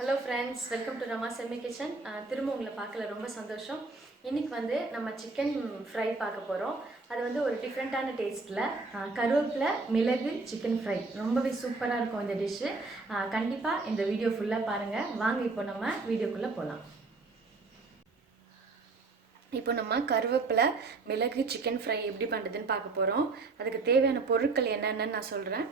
Hello friends welcome to Rama Semmi kitchen திரும்ப உங்களை பார்க்கல. ரொம்ப சந்தோஷம். இன்றைக்கி வந்து நம்ம சிக்கன் ஃப்ரை பார்க்க போகிறோம் அது வந்து ஒரு டிஃப்ரெண்ட்டான டேஸ்ட்டில் கருவேப்பிலை மிளகு சிக்கன் ஃப்ரை ரொம்பவே சூப்பராக இருக்கும் இந்த டிஷ்ஷு கண்டிப்பாக இந்த வீடியோ ஃபுல்லாக பாருங்கள் வாங்க இப்போ நம்ம வீடியோக்குள்ளே போகலாம் இப்போ நம்ம கருவேப்பிலை மிளகு சிக்கன் ஃப்ரை எப்படி பண்ணுறதுன்னு பார்க்க போகிறோம் அதுக்கு தேவையான பொருட்கள் என்னென்னு நான் சொல்கிறேன்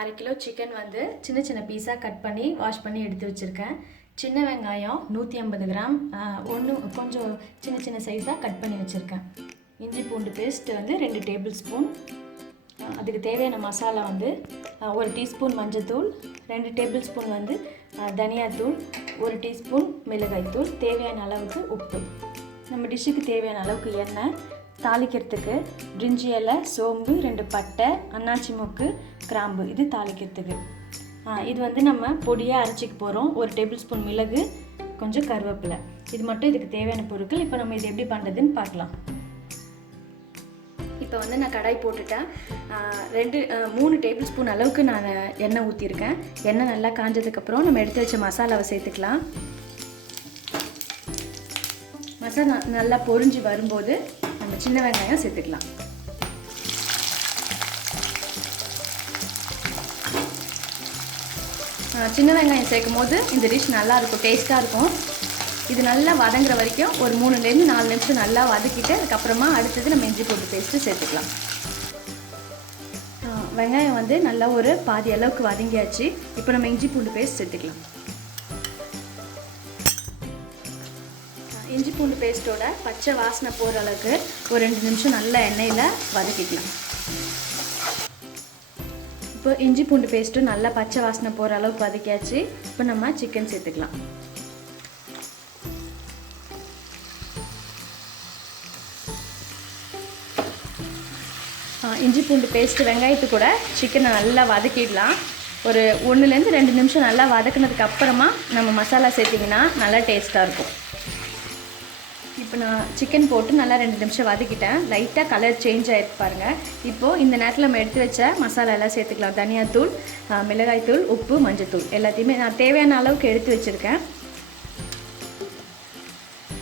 அரை கிலோ சிக்கன் வந்து சின்ன சின்ன பீஸாக கட் பண்ணி வாஷ் பண்ணி எடுத்து வச்சுருக்கேன். சின்ன வெங்காயம் நூற்றி ஐம்பது கிராம். ஒன்று கொஞ்சம் சின்ன சின்ன சைஸாக கட் பண்ணி வச்சுருக்கேன். இஞ்சி பூண்டு பேஸ்ட் வந்து ரெண்டு டேபிள் ஸ்பூன் அதுக்கு தேவையான மசாலா வந்து ஒரு டீஸ்பூன் மஞ்சத்தூள் ரெண்டு டேபிள் ஸ்பூன் வந்து தனியாத்தூள் ஒரு டீஸ்பூன் மிளகாய்த்தூள் தேவையான அளவுக்கு உப்பு. நம்ம டிஷ்ஷுக்கு தேவையான அளவுக்கு எண்ணெய் தாளிக்கிறதுக்கு பிரிஞ்சி இலை சோம்பு ரெண்டு பட்டை அன்னாச்சி மூக்கு கிராம்பு இது தாளிக்கிறதுக்கு. இது வந்து நம்ம பொடியாக அரைச்சிக்க போகிறோம் ஒரு டேபிள் ஸ்பூன் மிளகு கொஞ்சம் கருவேப்பிலை. இது மட்டும் இதுக்கு தேவையான பொருட்கள். இப்போ நம்ம இது எப்படி பண்ணுறதுன்னு பார்க்கலாம். இப்போ வந்து நான் கடாய் போட்டுட்டேன். ரெண்டு மூணு டேபிள் ஸ்பூன் அளவுக்கு நான் எண்ணெய் ஊற்றிருக்கேன் எண்ணெய் நல்லா காஞ்சதுக்கப்புறம் நம்ம எடுத்து வச்ச மசாலாவை சேர்த்துக்கலாம். மசாலா நல்லா பொறிஞ்சு வரும்போது நம்ம சின்ன வெங்காயம் சேர்த்துக்கலாம். சின்ன வெங்காயம் சேர்க்கும் போது இந்த டிஷ் நல்லா இருக்கும் டேஸ்ட்டாக இருக்கும். இது நல்லா வதங்குற வரைக்கும் ஒரு மூணுலேருந்து நாலு நிமிஷம் நல்லா வதக்கிட்டு அதுக்கப்புறமா அடுத்தது நம்ம இஞ்சி பூண்டு பேஸ்ட்டு சேர்த்துக்கலாம். வெங்காயம் வந்து நல்லா ஒரு பாதி அளவுக்கு வதங்கியாச்சு. இப்போ நம்ம இஞ்சி பூண்டு பேஸ்ட் சேர்த்துக்கலாம். இஞ்சி பூண்டு பேஸ்ட்டோட பச்சை வாசனை போகிற அளவுக்கு ஒரு ரெண்டு நிமிஷம் நல்ல எண்ணெயில் வதக்கிக்கலாம் இப்போ இஞ்சி பூண்டு பேஸ்ட்டும் நல்லா பச்சை வாசனை போகிற அளவுக்கு வதக்கியாச்சு. இப்போ நம்ம சிக்கன் சேர்த்துக்கலாம். இஞ்சி பூண்டு பேஸ்ட்டு வெங்காயத்து கூட சிக்கனை நல்லா வதக்கிடலாம். ஒரு ஒன்றுலேருந்து ரெண்டு நிமிஷம் நல்லா வதக்குனதுக்கு அப்புறமா நம்ம மசாலா சேர்த்திங்கன்னா நல்லா டேஸ்ட்டாக இருக்கும். இப்போ நான் சிக்கன் போட்டு நல்லா ரெண்டு நிமிஷம் வதக்கிட்டேன். லைட்டாக கலர் சேஞ்ச் ஆகிருக்கு பாருங்கள் இப்போது இந்த நேரத்தில் நம்ம எடுத்து வச்ச மசாலா எல்லாம் சேர்த்துக்கலாம். தனியாத்தூள் மிளகாய்த்தூள் உப்பு மஞ்சத்தூள் எல்லாத்தையுமே நான் தேவையான அளவுக்கு எடுத்து வச்சுருக்கேன்.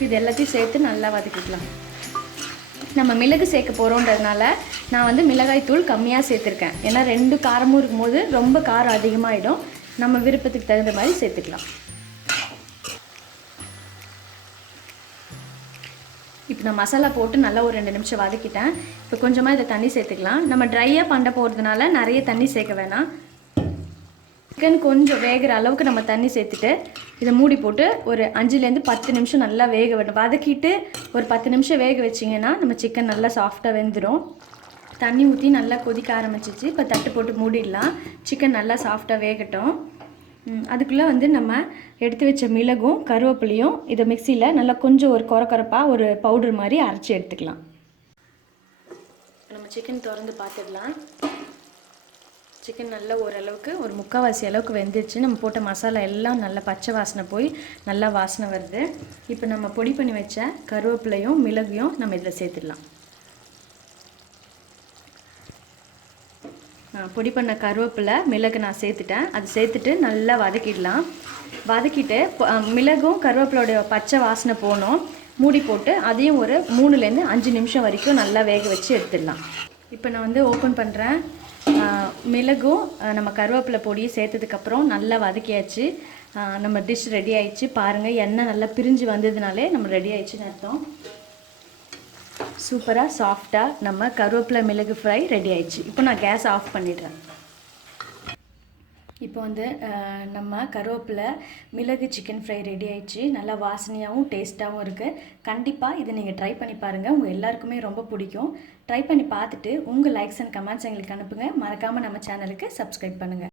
இது எல்லாத்தையும் சேர்த்து நல்லா வதக்கிக்கலாம். நம்ம மிளகு சேர்க்க போகிறோன்றதுனால நான் வந்து மிளகாய்த்தூள் கம்மியாக சேர்த்துருக்கேன். ஏன்னா ரெண்டு காரமும் இருக்கும்போது ரொம்ப காரம் அதிகமாகிடும் நம்ம விருப்பத்துக்கு தகுந்த மாதிரி சேர்த்துக்கலாம். இப்போ நான் மசாலா போட்டு நல்லா ஒரு ரெண்டு நிமிஷம் வதக்கிட்டேன். இப்போ கொஞ்சமாக இதை தண்ணி சேர்த்துக்கலாம். நம்ம ட்ரையாக பண்ண போகிறதுனால நிறைய தண்ணி சேர்க்க வேணாம். சிக்கன் கொஞ்சம் வேகிற அளவுக்கு நம்ம தண்ணி சேர்த்துட்டு இதை மூடி போட்டு ஒரு அஞ்சுலேருந்து பத்து நிமிஷம் நல்லா வேக விடணும் வதக்கிட்டு ஒரு பத்து நிமிஷம் வேக வச்சிங்கன்னா நம்ம சிக்கன் நல்லா சாஃப்டாக வெந்துடும் தண்ணி ஊற்றி நல்லா கொதிக்க ஆரம்பிச்சிச்சு. இப்போ தட்டு போட்டு மூடிடலாம். சிக்கன் நல்லா சாஃப்டாக வேகட்டும். அதுக்குள்ளே வந்து நம்ம எடுத்து வச்ச மிளகும் கருவேப்பிலையும் இதை மிக்சியில் நல்லா கொஞ்சம் ஒரு கொர கொரப்பாக ஒரு பவுடர் மாதிரி அரைச்சி எடுத்துக்கலாம். நம்ம சிக்கன் திறந்து பார்த்துடலாம் சிக்கன் நல்லா ஓரளவுக்கு ஒரு முக்கால்வாசி அளவுக்கு வெந்துருச்சு. நம்ம போட்ட மசாலா எல்லாம் நல்லா பச்சை வாசனை போய் நல்லா வாசனை வருது. இப்போ நம்ம பொடி பண்ணி வச்ச கருவேப்பிலையும் மிளகையும் நம்ம இதில் சேர்த்துடலாம். பொடி பண்ண கருவேப்பிலை மிளகு நான் சேர்த்துட்டேன். அது சேர்த்துட்டு நல்லா வதக்கிடலாம். வதக்கிட்டு மிளகும் கருவேப்பிலோட பச்சை வாசனை போனோம் மூடி போட்டு அதையும் ஒரு மூணுலேருந்து அஞ்சு நிமிஷம் வரைக்கும் நல்லா வேக வச்சு எடுத்துடலாம். இப்போ நான் வந்து ஓப்பன் பண்ணுறேன் மிளகும் நம்ம கருவேப்பிலை பொடியும் சேர்த்ததுக்கப்புறம் நல்லா வதக்கியாச்சு. நம்ம டிஷ் ரெடி ஆயிடுச்சு. பாருங்கள் எண்ணெய் நல்லா பிரிஞ்சு வந்ததுனாலே நம்ம ரெடி ஆயிடுச்சுன்னு அர்த்தம். சூப்பராக சாஃப்டாக நம்ம கருவேப்பிலை மிளகு ஃப்ரை ரெடி ஆயிடுச்சு. இப்போ நான் கேஸ் ஆஃப் பண்ணிடுறேன். இப்போ வந்து நம்ம கருவேப்பிலை மிளகு சிக்கன் ஃப்ரை ரெடி ஆயிடுச்சு. நல்லா வாசனையாகவும் டேஸ்ட்டாகவும் இருக்குது கண்டிப்பாக இதை நீங்கள் ட்ரை பண்ணி பாருங்கள் உங்கள் எல்லாருக்குமே ரொம்ப பிடிக்கும். ட்ரை பண்ணி பார்த்துட்டு உங்கள் லைக்ஸ் அண்ட் கமெண்ட்ஸ் எங்களுக்கு அனுப்புங்க. மறக்காமல் நம்ம சேனலுக்கு சப்ஸ்கிரைப் பண்ணுங்கள்